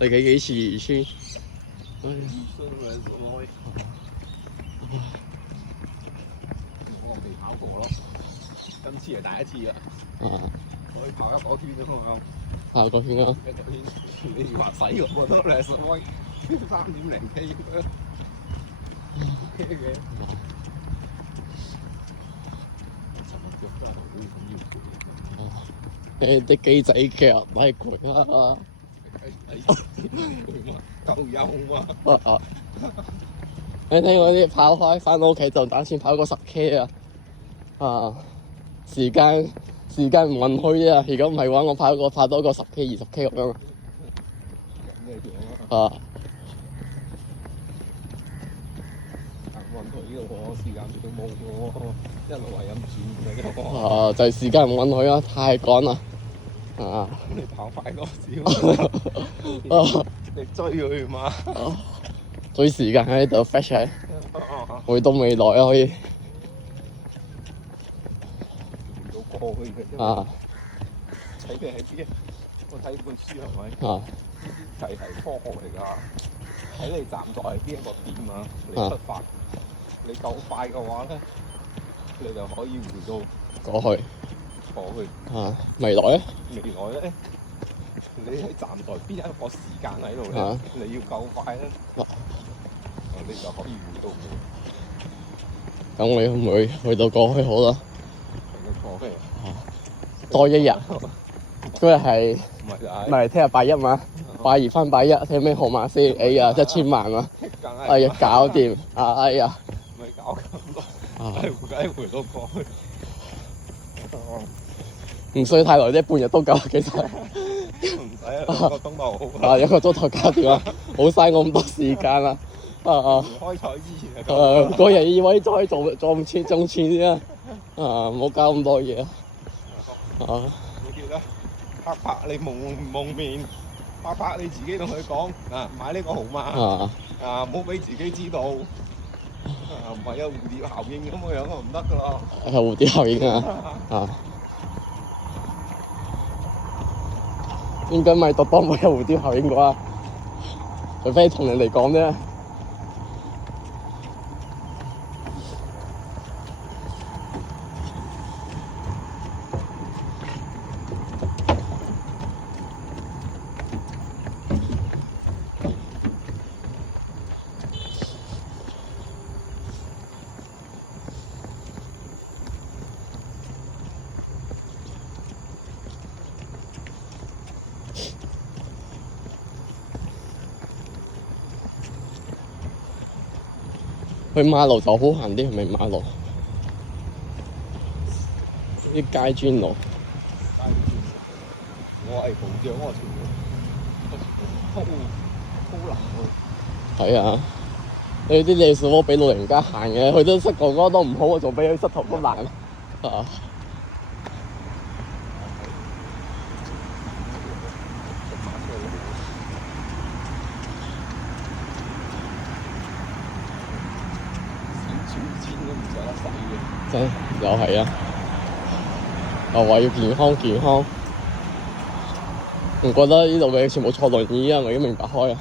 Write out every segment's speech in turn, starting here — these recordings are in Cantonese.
你幾次二千？二千兩十開。我未跑過咯，今次係第一次啦。我去跑一個圈啫嘛。跑個圈啊！一個圈，你話使我都兩十開，3.0K 咁樣。OK 嘅。啲機仔腳都係攰啊！夠休嘛？你聽我啲跑開翻到屋企就打算跑個10K 啊！時間唔允許啊！如果唔係嘅話，我跑多個10K、20K 咁樣。允許嘅喎，時間都冇喎，一路係咁轉嘅喎。就係時間唔允許啊！太趕啦！你跑快多少？你追佢嘛？追時間喺度 flash 喺，回到未來啊可以。到過去嘅。睇嘅係邊？我睇本書係咪？呢啲題係科學嚟㗎。睇你站在邊一個點啊，你出發。你夠快嘅話咧，你就可以回到過去。未來咧？未來咧，你喺站在邊一個時間喺度咧，你要夠快咧，你就可以回到。咁你會唔會去到過去好啦？過去。多一日。嗰日係唔係聽日拜一嘛？拜二翻拜一，睇咩號碼先？哎呀，1000萬啊！哎呀，搞掂！哎呀，咪搞咁多，梗係回到過去。唔需要太耐啫，半日都夠其實。唔使啊，1個鐘頭好。1個鐘頭搞掂啦，好嘥我咁多時間啦。開賽之前係嗰日以為再中錢先啊！唔好搞咁多嘢啊！你叫得拍你蒙面，拍你自己同佢講買呢個號碼唔好俾自己知道。唔係有蝴蝶效應咁嘅樣就唔得噶啦。係蝴蝶效應啊！應該咪特登冇有蝴蝶效應啩？除非同人哋講啫。去馬路就好行啲，係咪馬路？啲街磚路。我係保障我條路，鋪係啊，你啲你數俾老人家行嘅，佢都膝頭哥都唔好，仲俾佢膝頭哥爛啊！真又係啊！又話要健康，唔覺得呢度嘅全部坐輪椅啊！我已經明白開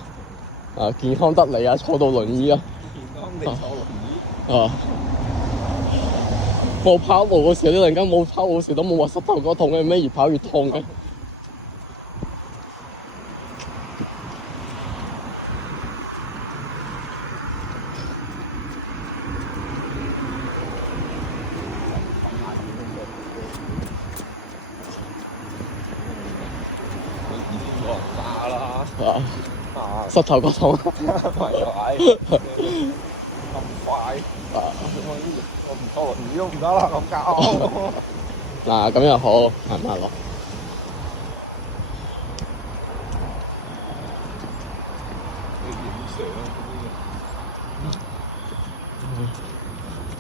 啊！健康得嚟啊，坐到輪椅啊！健康地坐輪椅。我跑步嗰時，啲人家冇跑步時都冇話膝頭哥痛嘅咩？越跑越痛嘅。膝頭哥痛，咪就係咁快，我唔坐輪椅都唔得啦，咁搞。咁又好，行下落。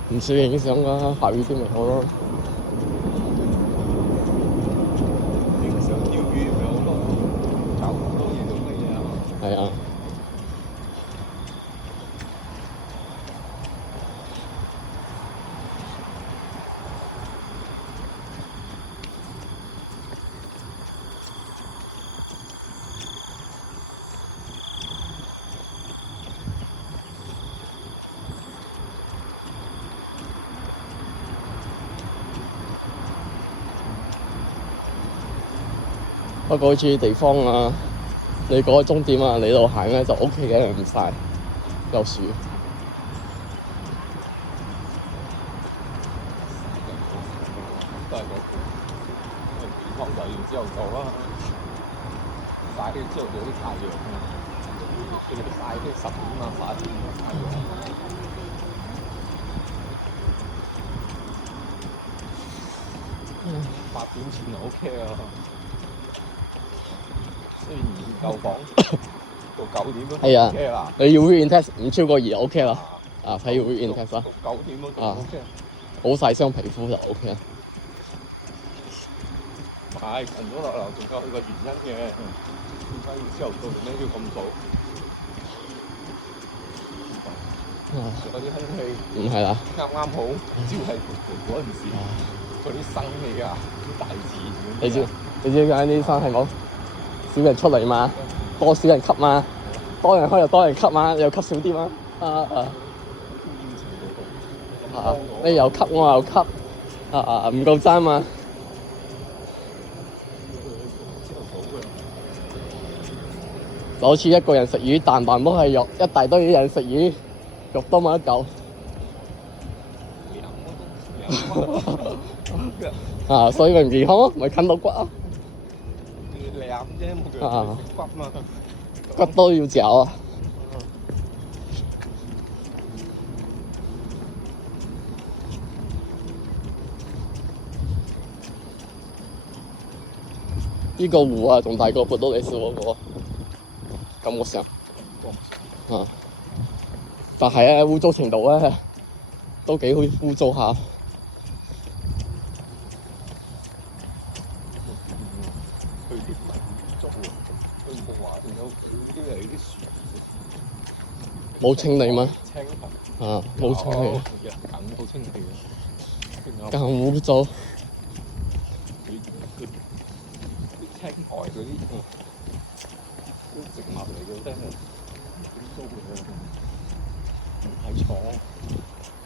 唔少影相㗎，下雨天咪好咯。影相釣魚咪好咯，搞咁多嘢做乜嘢啊？係啊。不過好似地方啊，你嗰個終點啊，你度行咧就 O K 嘅，唔曬有樹。都係嗰句，健康就要朝頭早啦，曬起朝頭早啲太陽啊，佢哋曬起10點啊11點嘅太陽。8點前就 OK 啊，雖然唔夠房，到9點都 OK 啦。你要 read in test 唔超過2就 OK 啦。睇要 read in test 啦。到9點都仲 OK。好曬傷皮膚就 OK 啦。係近咗落樓，仲有佢個原因嘅。點解要朝頭早？點解要咁早？嗰啲空氣唔係啦，啱啱好，朝係嗰陣時，嗰啲生氣啊，啲大自然。你知點解啲生氣冇？少人出嚟嘛，多少人吸嘛，多人開又多人吸嘛，又吸少啲嘛。你又吸我又吸，唔夠爭嘛。就好似一個人食魚，啖啖都係肉，一大堆人食魚，肉都冇得夠。所以咪唔健康咯，咪啃到骨啊！舐啫，冇叫人食骨嘛。骨都要嚼啊！呢個湖啊，仲大過博多里斯嗰個，感覺上。但係咧污糟程度咧都幾污糟下。冇清理嗎？冇清理。梗好清理嘅。更污糟。青苔嗰啲植物嚟嘅，真係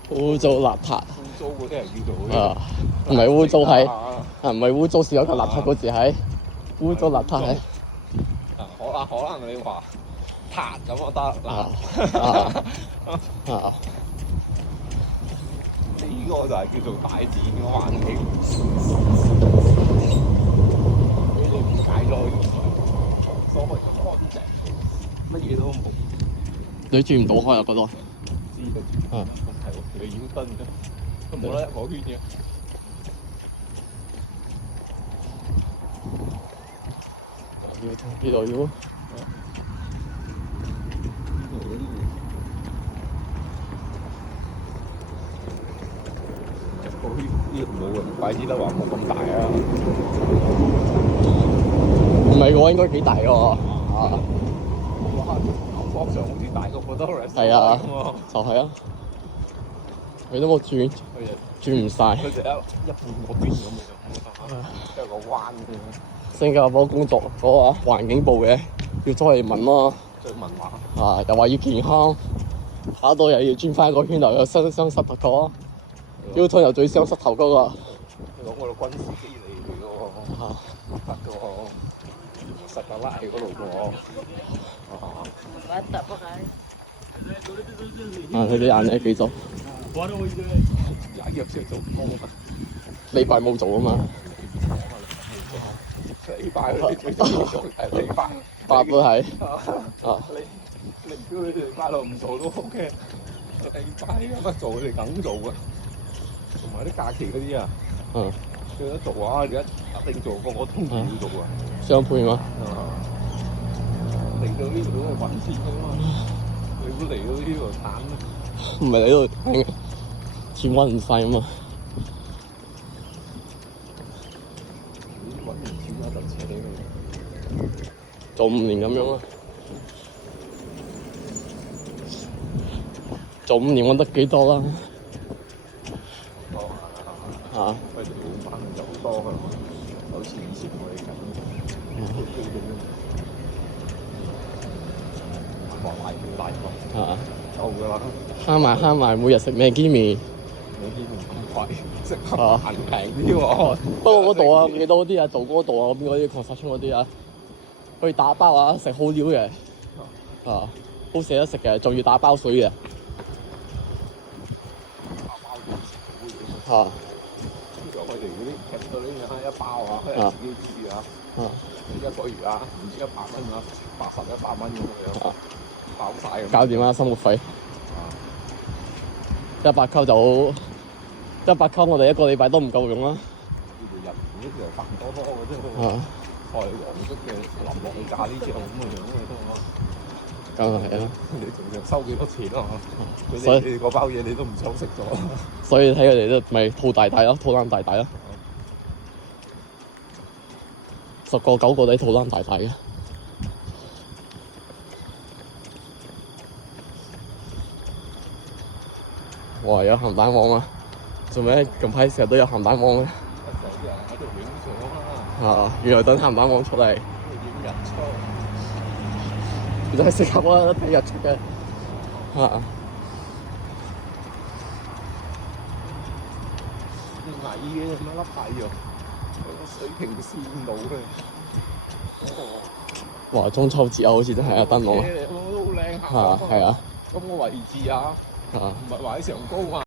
污糟邋遢。污糟嗰啲係叫做唔係污糟係唔係污糟是有個邋遢嗰字係污糟邋遢係。可能你話塌咁就得嗱。呢個就係叫做大自然嘅環境。解咗所謂嘅乾淨，乜嘢都冇。你轉唔到開啊？嗰度？知道。係喎，你已經登咗，都冇得入我圈嘅。呢度要。呢度冇啊，怪之得話冇咁大啊。唔係喎，應該幾大喎。哇！方上好似大過博多里斯。係啊，就係啊。你都冇轉，轉唔晒。佢就一半嗰邊咁嘅，即係個彎嘅。新加坡工作嗰個環境部嘅要再嚟問咯。再問話。又話要健康，下到又要轉翻個圈頭，又傷膝頭哥。腰痛又最傷膝頭哥個。攞個軍事機嚟嘅喎。得嘅喎。實格拉喺嗰度嘅喎。佢啲眼咧幾早？廿日先做工。禮拜冇做啊嘛。禮拜嗰啲最中意做係禮拜。8都係。你叫你禮拜六唔做都 OK。禮拜有乜做佢哋梗做嘅。同埋啲假期嗰啲啊。最得做啊！而家一定做，個通常要做啊。雙倍嘛。嚟到呢度都係揾錢嘅嘛。你估嚟到呢度慘咩？唔係嚟到錢揾唔晒啊嘛。揾完錢就扯起佢。做5年咁樣咯。做5年揾得幾多啦？喂，老闆就好多㗎，好似以前我哋咁。話大條大個。夠㗎啦。慳埋，每日食咩雞麵？啲唔咁貴，食得還平啲喎。不過嗰度啊，幾多啲啊，做嗰度啊，嗰邊嗰啲礦石村嗰啲啊，可以打包啊，食好料嘅，好捨得食嘅，仲要打包水嘅。通常佢哋嗰啲劇到呢樣一包啊，佢係自己煮啊，一個月啊，唔知100蚊啊，80、100蚊咁樣，包晒咁。搞掂啦，生活費。100溝就100溝，我哋一個禮拜都唔夠用啦。呢條人呢條飯多嘅啫，菜黃色嘅淋落去咖喱醬咁嘅樣嘅啫嘛。梗係啦。你仲要收幾多錢啊？所以你嗰包嘢你都唔想食咗。所以睇佢哋都咪肚大大咯，肚腩大大咯。10個9個都肚腩大大嘅。哇！有鹹蛋黃啊！做咩近排成日都有鹹蛋黃嘅？成啲人喺度影相啊！原來等鹹蛋黃出嚟。影日出。真係適合啊！睇日出嘅。矮嘅乜粒太陽，水平線路嘅。哇！中秋節啊，好似真係有燈籠啊！都好靚下。係啊。咁個位置啊，唔係話喺上高啊。